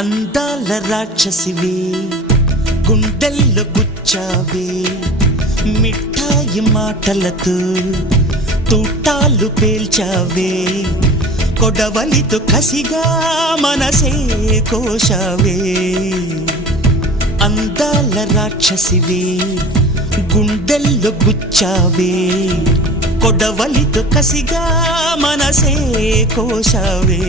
అందాల రాక్షసివే గుండెల్లో గుచ్చావే మిఠాయి మాటలతో తూటాలు పేల్చావే కొడవలితో కసిగా మనసే కోశావే అందాల రాక్షసివే గుండెల్లో గుచ్చావే కొడవలితో కసిగా మనసే కోశావే